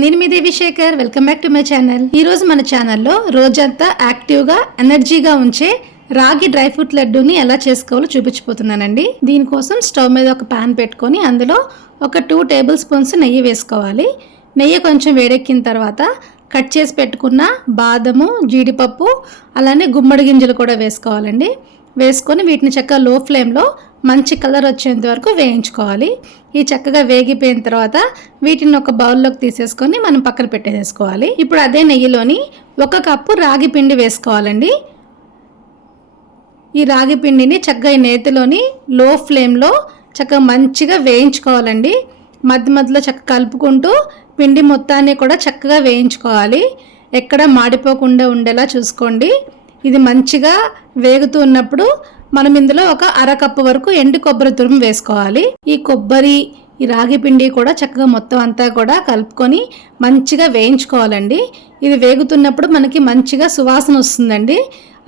నేను మీ Devi Shekhar. Welcome back to my channel. ఈ రోజు మన ఛానల్లో రోజంతా యాక్టివ్గా ఎనర్జీగా ఉంచే రాగి డ్రై ఫ్రూట్ లడ్డూని ఎలా చేసుకోవాలో చూపించిపోతున్నానండి. దీనికోసం స్టవ్ మీద ఒక పాన్ పెట్టుకొని అందులో ఒక 2 టేబుల్ స్పూన్స్ నెయ్యి వేసుకోవాలి. నెయ్యి కొంచెం వేడెక్కిన తర్వాత కట్ చేసి పెట్టుకున్న బాదము, జీడిపప్పు, అలానే గుమ్మడి గింజలు కూడా వేసుకోవాలండి. వేసుకొని వీటిని చక్కగా లో ఫ్లేమ్లో మంచి కలర్ వచ్చేంత వరకు వేయించుకోవాలి. ఈ చక్కగా వేగిపోయిన తర్వాత వీటిని ఒక బౌల్లోకి తీసేసుకొని మనం పక్కన పెట్టేసుకోవాలి. ఇప్పుడు అదే నెయ్యిలోని 1 కప్పు రాగి పిండి వేసుకోవాలండి. ఈ రాగి పిండిని చక్కగా ఈ నేతిలోని లో ఫ్లేమ్లో చక్కగా మంచిగా వేయించుకోవాలండి. మధ్య మధ్యలో చక్కగా కలుపుకుంటూ పిండి మొత్తాన్ని కూడా చక్కగా వేయించుకోవాలి. ఎక్కడ మాడిపోకుండా ఉండేలా చూసుకోండి. ఇది మంచిగా వేగుతూ ఉన్నప్పుడు మనం ఇందులో ఒక 1/2 కప్పు వరకు ఎండు కొబ్బరి తురుము వేసుకోవాలి. ఈ కొబ్బరి, ఈ రాగి పిండి కూడా చక్కగా మొత్తం అంతా కూడా కలుపుకొని మంచిగా వేయించుకోవాలండి. ఇది వేగుతున్నప్పుడు మనకి మంచిగా సువాసన వస్తుందండి.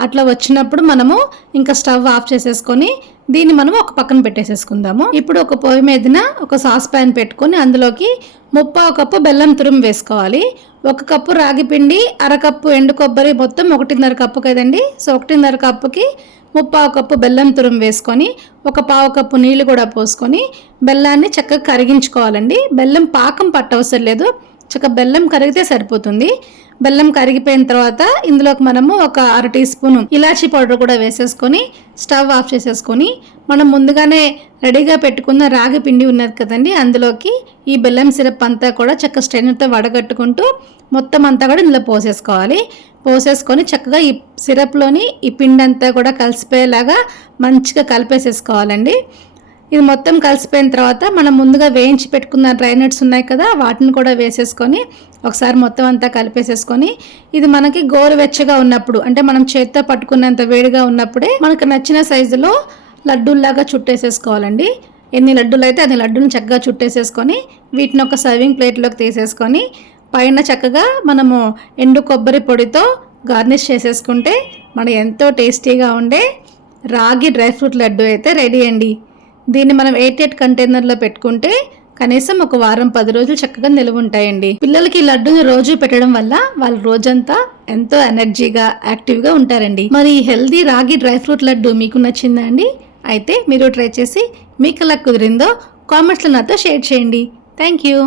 అట్లా వచ్చినప్పుడు మనము ఇంకా స్టవ్ ఆఫ్ చేసేసుకొని దీన్ని మనం ఒక పక్కన పెట్టేసేసుకుందాము. ఇప్పుడు ఒక పొయ్యి మీదన ఒక సాస్ ప్యాన్ పెట్టుకొని అందులోకి 1/2 కప్పు బెల్లం తురుము వేసుకోవాలి. 1 కప్పు రాగి పిండి, 1/2 కప్పు ఎండు కొబ్బరి, మొత్తం 1.5 కప్పు కదండి. సో 1.5 కప్పుకి 1/2 కప్పు బెల్లం తురుము వేసుకొని ఒక 1/2 కప్పు నీళ్ళు కూడా పోసుకొని బెల్లాన్ని చక్కగా కరిగించుకోవాలండి. బెల్లం పాకం పట్టవసరం లేదు, చక్కగా బెల్లం కరిగితే సరిపోతుంది. బెల్లం కరిగిపోయిన తర్వాత ఇందులోకి మనము ఒక 1/2 టీ స్పూన్ ఇలాచీ పౌడర్ కూడా వేసేసుకొని స్టవ్ ఆఫ్ చేసేసుకొని మనం ముందుగానే రెడీగా పెట్టుకున్న రాగి పిండి ఉన్నది కదండి, అందులోకి ఈ బెల్లం సిరప్ అంతా కూడా చక్కగా స్ట్రైనర్తో వడగట్టుకుంటూ మొత్తం అంతా కూడా ఇందులో పోసేసుకోవాలి. పోసేసుకొని చక్కగా ఈ సిరప్లోని ఈ పిండి అంతా కూడా కలిసిపోయేలాగా మంచిగా కలిపేసేసుకోవాలండి. ఇది మొత్తం కలిసిపోయిన తర్వాత మనం ముందుగా వేయించి పెట్టుకున్న డ్రై నట్స్ ఉన్నాయి కదా, వాటిని కూడా వేసేసుకొని ఒకసారి మొత్తం అంతా కలిపేసేసుకొని ఇది మనకి గోరువెచ్చగా ఉన్నప్పుడు, అంటే మనం చేత్తో పట్టుకున్నంత వేడిగా ఉన్నప్పుడే మనకు నచ్చిన సైజులో లడ్డూల్లాగా చుట్టేసేసుకోవాలండి. ఎన్ని లడ్డూలు అయితే అన్ని లడ్డూలను చక్కగా చుట్టేసేసుకొని వీటిని ఒక సర్వింగ్ ప్లేట్లోకి తీసేసుకొని పైన చక్కగా మనము ఎండు కొబ్బరి పొడితో గార్నిష్ చేసేసుకుంటే మన ఎంతో టేస్టీగా ఉండే రాగి డ్రై ఫ్రూట్ లడ్డు అయితే రెడీ అండి. దీన్ని మనం 8 కంటైనర్లో పెట్టుకుంటే కనీసం ఒక వారం 10 రోజులు చక్కగా నిల్వ ఉంటాయండి. పిల్లలకి ఈ లడ్డూని రోజు పెట్టడం వల్ల వాళ్ళు రోజంతా ఎంతో ఎనర్జీగా యాక్టివ్గా ఉంటారండి. మరి ఈ హెల్దీ రాగి డ్రై ఫ్రూట్ లడ్డు మీకు నచ్చిందా అండి? అయితే మీరు ట్రై చేసి మీకు ఎలా కుదిరిందో కామెంట్స్లో నాతో షేర్ చేయండి. Thank you.